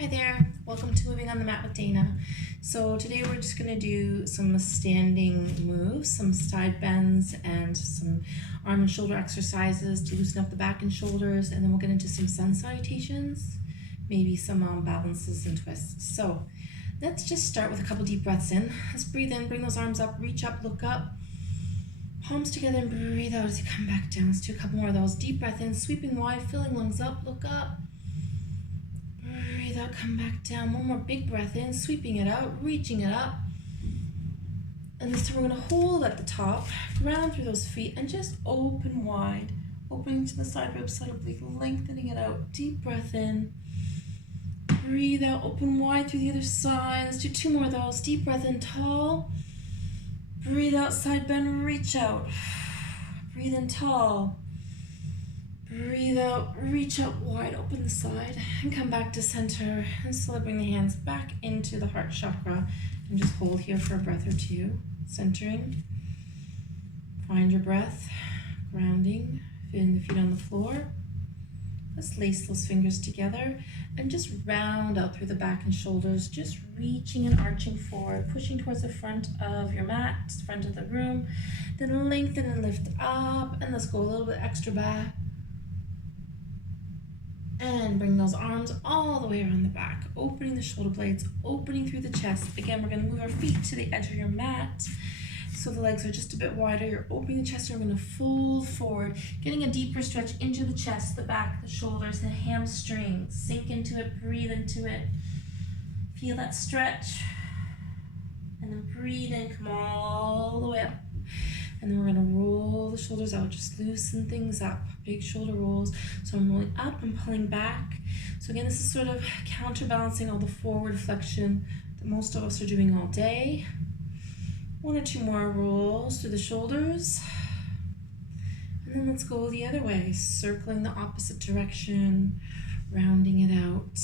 Hi there, welcome to Moving on the Mat with Dana. So today we're just going to do some standing moves, some side bends and some arm and shoulder exercises to loosen up the back and shoulders, and then we'll get into some sun salutations, maybe some balances and twists. So let's just start with a couple deep breaths in. Let's breathe in, bring those arms up, reach up, look up, palms together and breathe out as you come back down. Let's do a couple more of those. Deep breath in, sweeping wide, filling lungs up, look up. Breathe out, come back down. One more big breath in, sweeping it out, reaching it up. And this time we're going to hold at the top, ground through those feet, and just open wide. Opening to the side ribs, side oblique, lengthening it out. Deep breath in. Breathe out, open wide through the other side. Let's do two more of those. Deep breath in, tall. Breathe out, side bend, reach out. Breathe in, tall. Breathe out, reach up wide, open the side, and come back to center. And slowly bring the hands back into the heart chakra and just hold here for a breath or two. Centering. Find your breath. Grounding. Feeling the feet on the floor. Let's lace those fingers together and just round out through the back and shoulders, just reaching and arching forward, pushing towards the front of your mat, front of the room. Then lengthen and lift up, and let's go a little bit extra back. And bring those arms all the way around the back, opening the shoulder blades, opening through the chest. Again, we're going to move our feet to the edge of your mat so the legs are just a bit wider. You're opening the chest, and we're going to fold forward, getting a deeper stretch into the chest, the back, the shoulders, the hamstrings. Sink into it, breathe into it. Feel that stretch. And then breathe in, come all the way up. And then we're going to roll the shoulders out, just loosen things up. Big shoulder rolls. So I'm rolling up and pulling back. So again, this is sort of counterbalancing all the forward flexion that most of us are doing all day. One or two more rolls through the shoulders. And then let's go the other way, circling the opposite direction, rounding it out.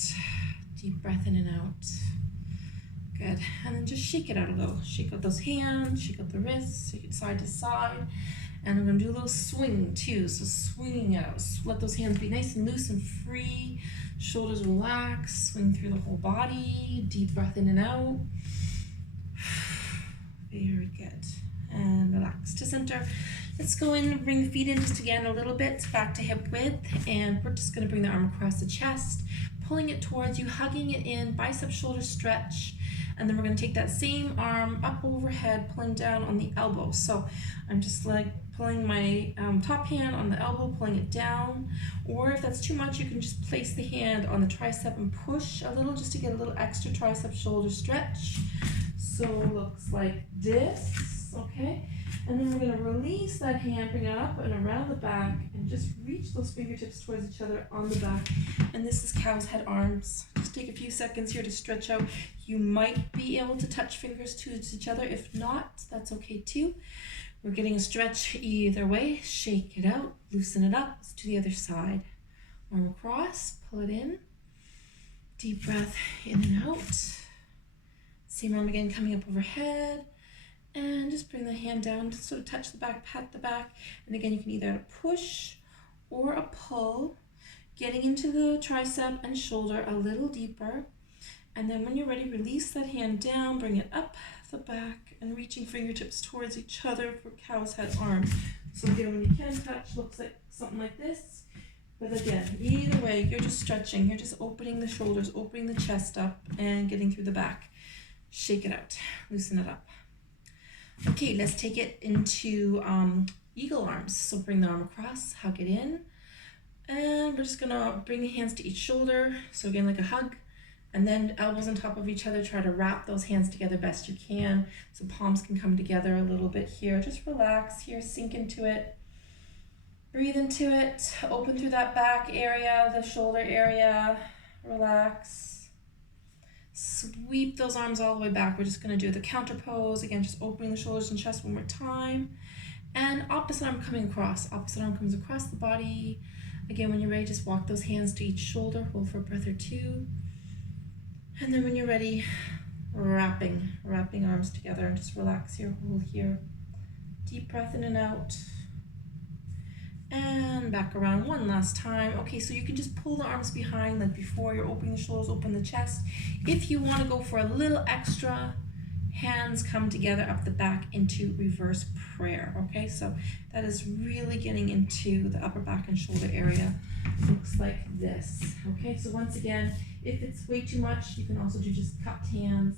Deep breath in and out. Good. And then just shake it out a little. Shake out those hands, shake out the wrists, shake it side to side. And we're going to do a little swing too. So swinging out. Let those hands be nice and loose and free. Shoulders relax. Swing through the whole body. Deep breath in and out. Very good. And relax to center. Let's go in and bring the feet in just again a little bit back to hip width. And we're just going to bring the arm across the chest, pulling it towards you, hugging it in, bicep shoulder stretch. And then we're going to take that same arm up overhead, pulling down on the elbow. So I'm just like pulling my top hand on the elbow, pulling it down. Or if that's too much, you can just place the hand on the tricep and push a little just to get a little extra tricep shoulder stretch. So it looks like this, okay? And then we're going to release that hand, bring it up and around the back, and just reach those fingertips towards each other on the back. And this is cow's head arms. Just take a few seconds here to stretch out. You might be able to touch fingers to each other. If not, that's okay too. We're getting a stretch either way. Shake it out, loosen it up. Let's do the other side. Arm across, pull it in. Deep breath in and out. Same arm again, coming up overhead. And just bring the hand down to sort of touch the back, pat the back. And again, you can either push or a pull, getting into the tricep and shoulder a little deeper. And then when you're ready, release that hand down, bring it up the back, and reaching fingertips towards each other for cow's head arm. So again, when you can touch, looks like something like this. But again, either way, you're just stretching. You're just opening the shoulders, opening the chest up, and getting through the back. Shake it out, loosen it up. Okay, let's take it into eagle arms. So bring the arm across, hug it in. And we're just gonna bring the hands to each shoulder. So again, like a hug. And then elbows on top of each other. Try to wrap those hands together best you can. So palms can come together a little bit here. Just relax here, sink into it. Breathe into it. Open through that back area, the shoulder area. Relax. Sweep those arms all the way back. We're just going to do the counter pose. Again, just opening the shoulders and chest one more time. And opposite arm coming across. Opposite arm comes across the body. Again, when you're ready, just walk those hands to each shoulder. Hold for a breath or two. And then when you're ready, wrapping arms together. And just relax here, hold here. Deep breath in and out. And back around one last time. Okay, so you can just pull the arms behind like before. You're opening the shoulders, open the chest. If you want to go for a little extra, hands come together up the back into reverse prayer. Okay, so that is really getting into the upper back and shoulder area. Looks like this. Okay, so once again, if it's way too much, you can also do just cupped hands.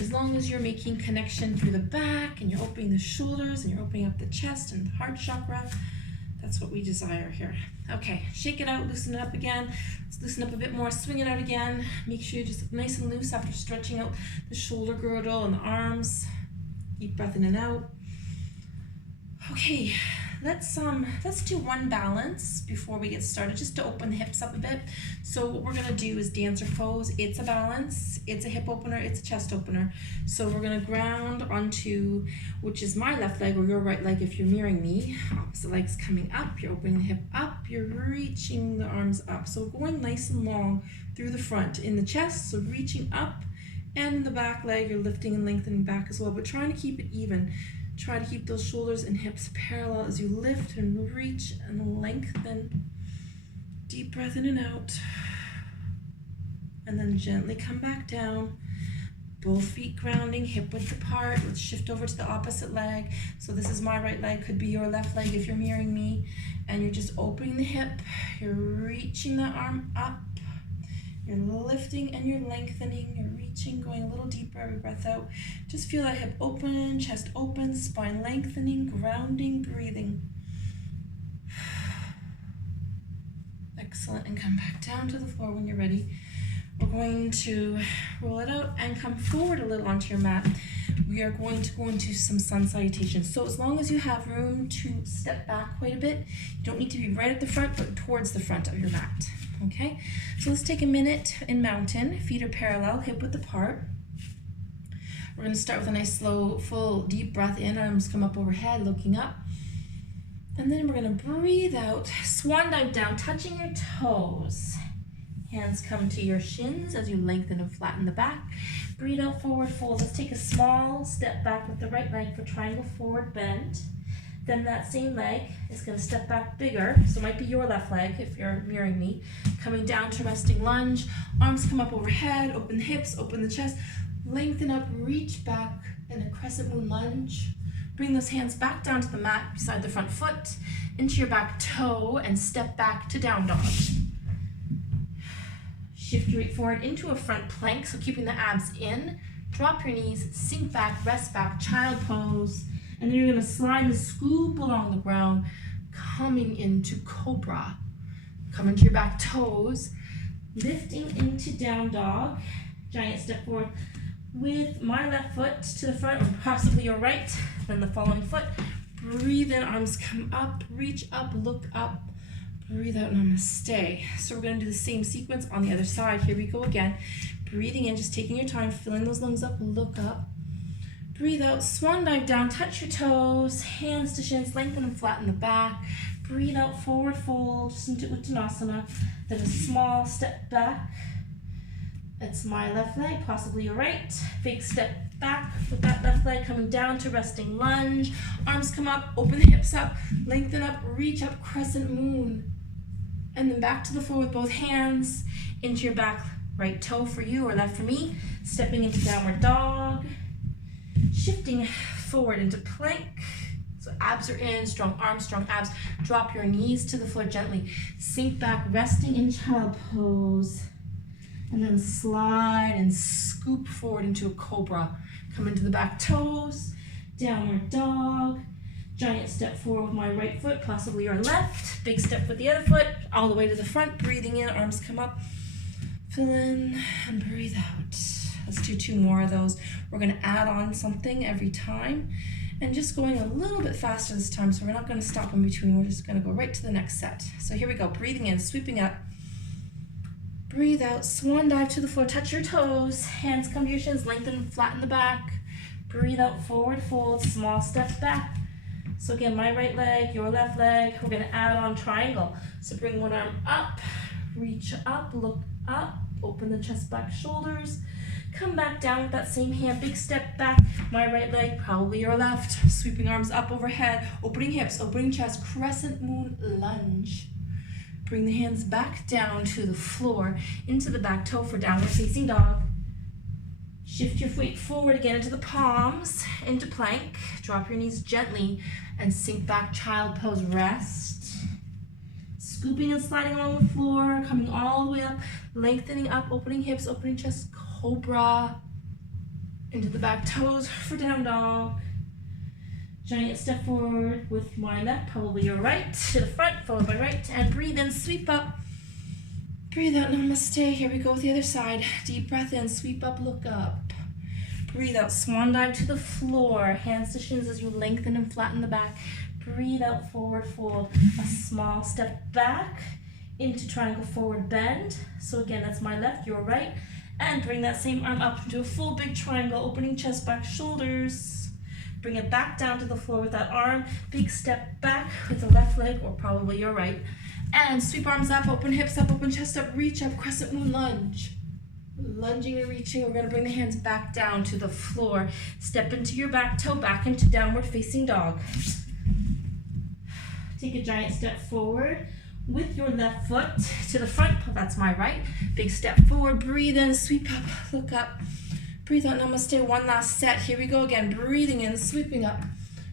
As long as you're making connection through the back and you're opening the shoulders and you're opening up the chest and the heart chakra, that's what we desire here. Okay, shake it out, loosen it up again. Let's loosen up a bit more, swing it out again. Make sure you're just nice and loose after stretching out the shoulder girdle and the arms. Deep breath in and out. Okay, let's do one balance before we get started, just to open the hips up a bit. So what we're gonna do is dancer pose. It's a balance, it's a hip opener, it's a chest opener. So we're gonna ground onto, which is my left leg or your right leg if you're mirroring me. Opposite leg's coming up, you're opening the hip up, you're reaching the arms up. So going nice and long through the front, in the chest, so reaching up, and in the back leg, you're lifting and lengthening back as well, but trying to keep it even. Try to keep those shoulders and hips parallel as you lift and reach and lengthen. Deep breath in and out. And then gently come back down. Both feet grounding, hip width apart. Let's shift over to the opposite leg. So this is my right leg, could be your left leg if you're mirroring me. And you're just opening the hip. You're reaching the arm up. You're lifting and you're lengthening, you're reaching, going a little deeper every breath out. Just feel that hip open, chest open, spine lengthening, grounding, breathing. Excellent, and come back down to the floor when you're ready. We're going to roll it out and come forward a little onto your mat. We are going to go into some sun salutations. So as long as you have room to step back quite a bit, you don't need to be right at the front, but towards the front of your mat. Okay, so let's take a minute in mountain. Feet are parallel, hip width apart. We're going to start with a nice slow, full, deep breath in. Arms come up overhead, looking up. And then we're going to breathe out. Swan dive down, touching your toes. Hands come to your shins as you lengthen and flatten the back. Breathe out, forward fold. Let's take a small step back with the right leg for triangle forward bend. Then that same leg is going to step back bigger, so it might be your left leg if you're mirroring me. Coming down to resting lunge, arms come up overhead, open the hips, open the chest, lengthen up, reach back in a crescent moon lunge. Bring those hands back down to the mat beside the front foot, into your back toe, and step back to down dog. Shift your weight forward into a front plank, so keeping the abs in. Drop your knees, sink back, rest back, child pose. And then you're going to slide and scoop along the ground, coming into cobra. Come into your back toes, lifting into down dog. Giant step forward with my left foot to the front, or possibly your right, then the following foot. Breathe in, arms come up, reach up, look up. Breathe out, namaste. So we're going to do the same sequence on the other side. Here we go again. Breathing in, just taking your time, filling those lungs up, look up. Breathe out, swan dive down, touch your toes, hands to shins, lengthen and flatten the back. Breathe out, forward fold, just into Uttanasana. Then a small step back. That's my left leg, possibly your right. Big step back with that left leg, coming down to resting lunge. Arms come up, open the hips up, lengthen up, reach up, crescent moon. And then back to the floor with both hands, into your back right toe for you or left for me. Stepping into downward dog. Shifting forward into plank. So abs are in, strong arms, strong abs. Drop your knees to the floor gently. Sink back, resting in child pose. And then slide and scoop forward into a cobra. Come into the back toes, downward dog. Giant step forward with my right foot, possibly your left. Big step with the other foot, all the way to the front. Breathing in, arms come up. Fill in and breathe out. Let's do 2 more of those. We're going to add on something every time and just going a little bit faster this time, so we're not going to stop in between. We're just going to go right to the next set. So here we go. Breathing in, sweeping up. Breathe out, swan dive to the floor, touch your toes. Hands come to your shins, lengthen and flatten the back. Breathe out, forward fold, small step back. So again, my right leg, your left leg. We're going to add on triangle. So bring one arm up, reach up, look up, open the chest, back, shoulders. Come back down with that same hand, big step back, my right leg, probably your left. Sweeping arms up overhead, opening hips, opening chest, crescent moon lunge. Bring the hands back down to the floor, into the back toe for downward facing dog. Shift your weight forward again into the palms, into plank. Drop your knees gently and sink back, child pose, rest. Scooping and sliding along the floor, coming all the way up, lengthening up, opening hips, opening chest, cobra. Into the back toes for down dog. Giant step forward with my left, probably your right, to the front, followed by right, and breathe in, sweep up. Breathe out, namaste. Here we go with the other side. Deep breath in, sweep up, look up. Breathe out, swan dive to the floor. Hands to shins as you lengthen and flatten the back. Breathe out, forward fold. A small step back into triangle forward bend. So again, that's my left, your right. And bring that same arm up into a full big triangle, opening chest, back, shoulders. Bring it back down to the floor with that arm. Big step back with the left leg, or probably your right. And sweep arms up, open hips up, open chest up, reach up, crescent moon lunge. Lunging and reaching, we're gonna bring the hands back down to the floor. Step into your back toe, back into downward facing dog. Take a giant step forward with your left foot to the front, that's my right. Big step forward, breathe in, sweep up, look up. Breathe out, namaste, one last set. Here we go again, breathing in, sweeping up.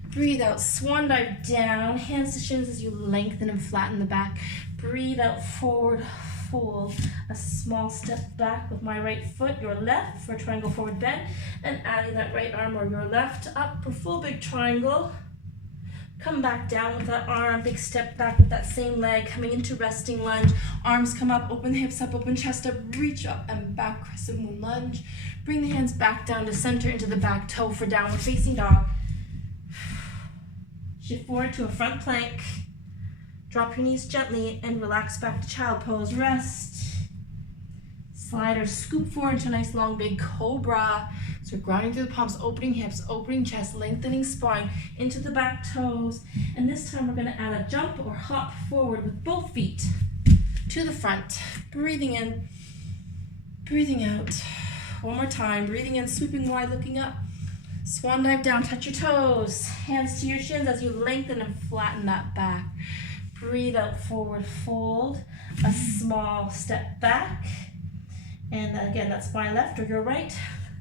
Breathe out, swan dive down, hands to shins as you lengthen and flatten the back. Breathe out, forward fold. A small step back with my right foot, your left for triangle forward bend, and adding that right arm or your left up for full big triangle. Come back down with that arm, big step back with that same leg, coming into resting lunge. Arms come up, open the hips up, open chest up, reach up and back, crescent moon lunge. Bring the hands back down to center into the back toe for downward facing dog. Shift forward to a front plank. Drop your knees gently and relax back to child pose. Rest. Slide or scoop forward into a nice long big cobra. So grounding through the palms, opening hips, opening chest, lengthening spine into the back toes. And this time we're going to add a jump or hop forward with both feet to the front. Breathing in, breathing out. One more time. Breathing in, sweeping wide, looking up. Swan dive down, touch your toes. Hands to your shins as you lengthen and flatten that back. Breathe out, forward fold. A small step back. And again, that's my left or your right.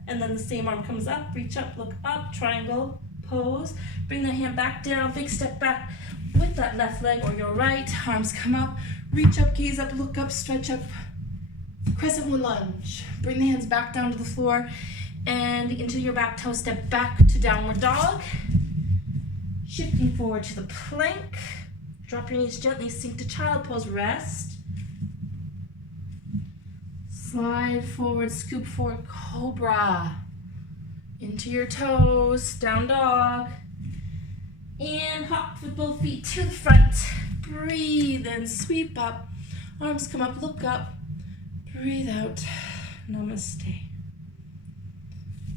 And then the same arm comes up, reach up, look up, triangle pose. Bring the hand back down, big step back with that left leg or your right. Arms come up, reach up, gaze up, look up, stretch up. Crescent moon lunge. Bring the hands back down to the floor and into your back toe, step back to downward dog. Shifting forward to the plank. Drop your knees gently, sink to child pose, rest. Slide forward, scoop forward, cobra. Into your toes, down dog. And hop with both feet to the front. Breathe in, sweep up. Arms come up, look up. Breathe out. Namaste.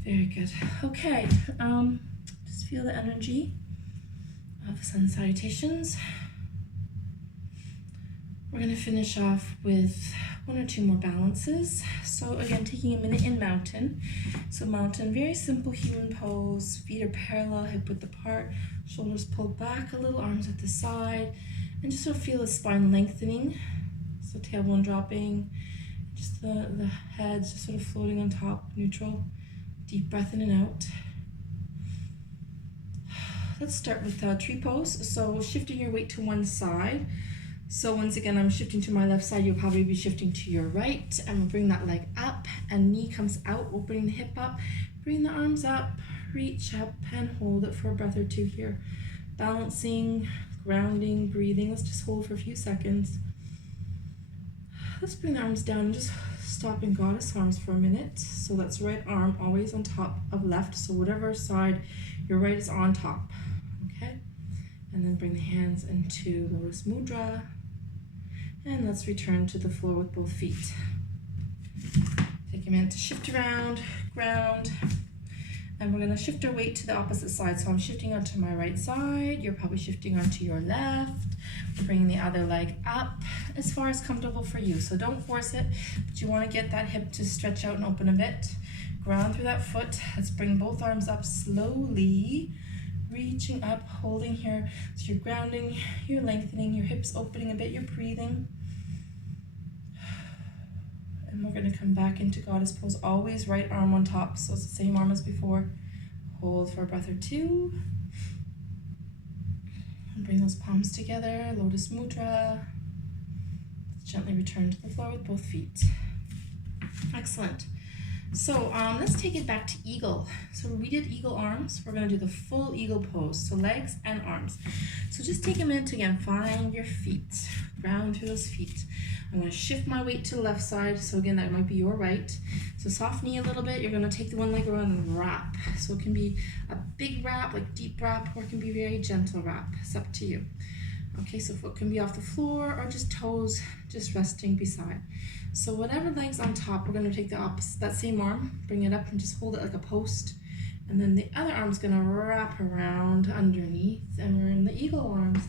Very good. Okay, just feel the energy of Sun Salutations. We're going to finish off with one or two more balances. So again, taking a minute in mountain. So mountain, very simple human pose. Feet are parallel, hip width apart, shoulders pulled back a little, arms at the side, and just sort of feel the spine lengthening. So tailbone dropping, just the head just sort of floating on top, neutral. Deep breath in and out. Let's start with tree pose. So shifting your weight to one side. So once again, I'm shifting to my left side. You'll probably be shifting to your right. And we'll bring that leg up and knee comes out, opening the hip up. Bring the arms up, reach up and hold it for a breath or two here. Balancing, grounding, breathing. Let's just hold for a few seconds. Let's bring the arms down and just stop in goddess arms for a minute. So that's right arm always on top of left. So whatever side your right is on top. Okay? And then bring the hands into lotus mudra. And let's return to the floor with both feet. Take a minute to shift around, ground. And we're going to shift our weight to the opposite side. So I'm shifting onto my right side. You're probably shifting onto your left. We're bringing the other leg up as far as comfortable for you. So don't force it, but you want to get that hip to stretch out and open a bit. Ground through that foot. Let's bring both arms up slowly, reaching up, holding here. So you're grounding, you're lengthening, your hips opening a bit, you're breathing. And we're going to come back into goddess pose, always right arm on top, so it's the same arm as before. Hold for a breath or two. And bring those palms together, lotus mudra. Let's gently return to the floor with both feet. Excellent. So let's take it back to eagle. So we did eagle arms. We're going to do the full eagle pose, so legs and arms. So just take a minute to, again, find your feet. Ground through those feet. I'm going to shift my weight to the left side. So again, that might be your right. So soft knee a little bit. You're going to take the one leg around and wrap. So it can be a big wrap, like deep wrap, or it can be very gentle wrap. It's up to you. Okay, so foot can be off the floor or just toes just resting beside. So whatever leg's on top, we're going to take the opposite, that same arm, bring it up and just hold it like a post. And then the other arm's going to wrap around underneath, and we're in the eagle arms.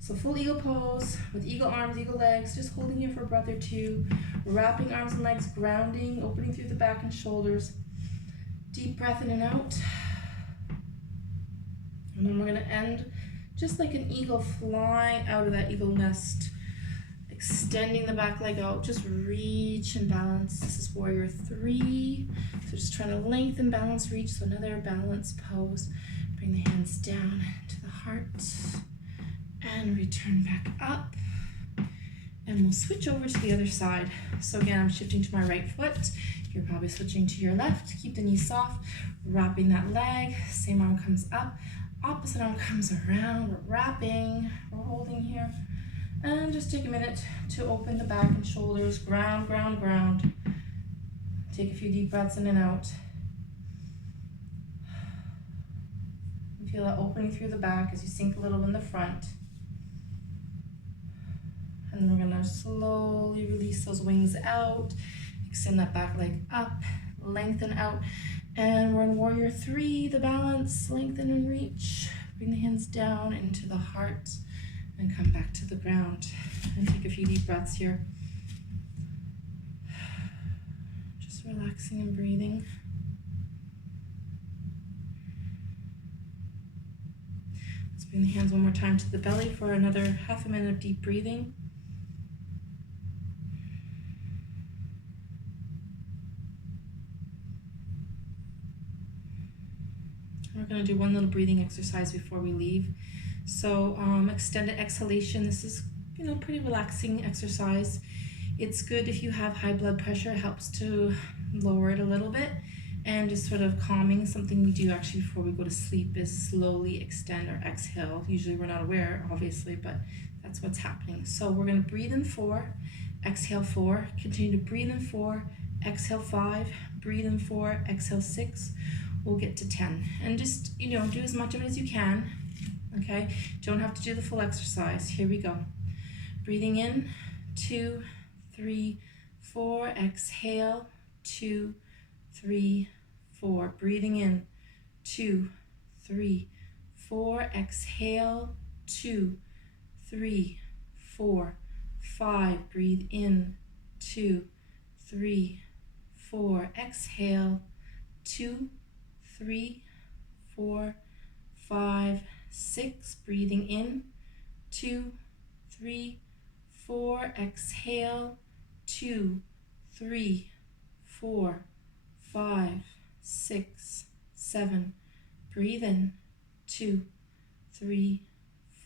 So full eagle pose with eagle arms, eagle legs, just holding here for a breath or two, wrapping arms and legs, grounding, opening through the back and shoulders. Deep breath in and out. And then we're going to end just like an eagle flying out of that eagle nest, extending the back leg out, just reach and balance. This is warrior 3. So just trying to lengthen, balance, reach. So another balance pose. Bring the hands down to the heart and return back up. And we'll switch over to the other side. So again, I'm shifting to my right foot. You're probably switching to your left. Keep the knee soft, wrapping that leg. Same arm comes up. Opposite arm comes around. We're wrapping, we're holding here. And just take a minute to open the back and shoulders. Ground, ground, ground. Take a few deep breaths in and out. And feel that opening through the back as you sink a little in the front. And then we're going to slowly release those wings out. Extend that back leg up, lengthen out. And we're in warrior 3, the balance, lengthen and reach. Bring the hands down into the heart and come back to the ground. And take a few deep breaths here. Just relaxing and breathing. Let's bring the hands one more time to the belly for another half a minute of deep breathing. We're going to do one little breathing exercise before we leave. So extended exhalation. This is, pretty relaxing exercise. It's good if you have high blood pressure. It helps to lower it a little bit. And just sort of calming. Something we do actually before we go to sleep is slowly extend or exhale. Usually we're not aware, obviously, but that's what's happening. So we're going to breathe in 4, exhale 4, continue to breathe in 4, exhale 5, breathe in 4, exhale 6. We'll get to 10. And just, do as much of it as you can. Okay? Don't have to do the full exercise. Here we go. Breathing in, 2, 3, 4. Exhale, 2, 3, 4. Breathing in, 2, 3, 4. Exhale, 2, 3, 4, 5. Breathe in, 2, 3, 4. Exhale, 2, 3, 4, 5, 6. Breathing in, 2, 3, 4. Exhale, 2, 3, 4, 5, 6, 7. Breathe in, 2, 3,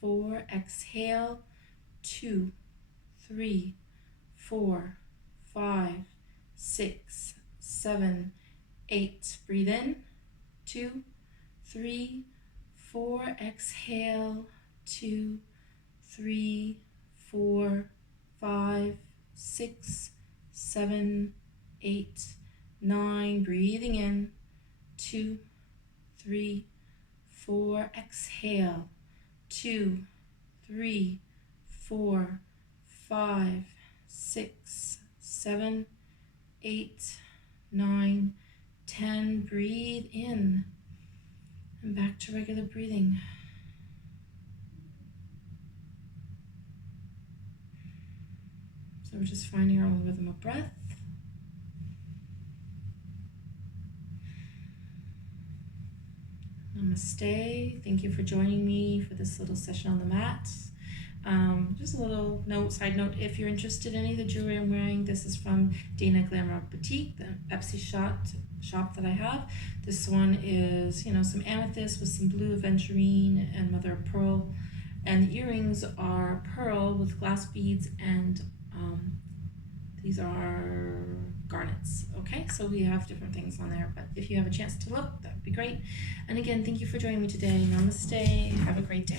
4. Exhale, 2, 3, 4, 5, 6, 7, 8. Breathe in, 2, 3, 4. Exhale, 2, 3, 4, 5, 6, 7, 8, 9. Breathing in, 2, 3, 4. Exhale, 2, 3, 4, 5, 6, 7, 8, 9, 10. Breathe in and back to regular breathing. So we're just finding our own rhythm of breath. Namaste. Thank you for joining me for this little session on the mat. Just a little side note, if you're interested in any of the jewelry I'm wearing, this is from Dana Glamour Boutique, the Epsi shop that I have. This one is, some amethyst with some blue aventurine and mother of pearl. And the earrings are pearl with glass beads, and these are garnets. Okay, so we have different things on there, but if you have a chance to look, that would be great. And again, thank you for joining me today. Namaste. Have a great day.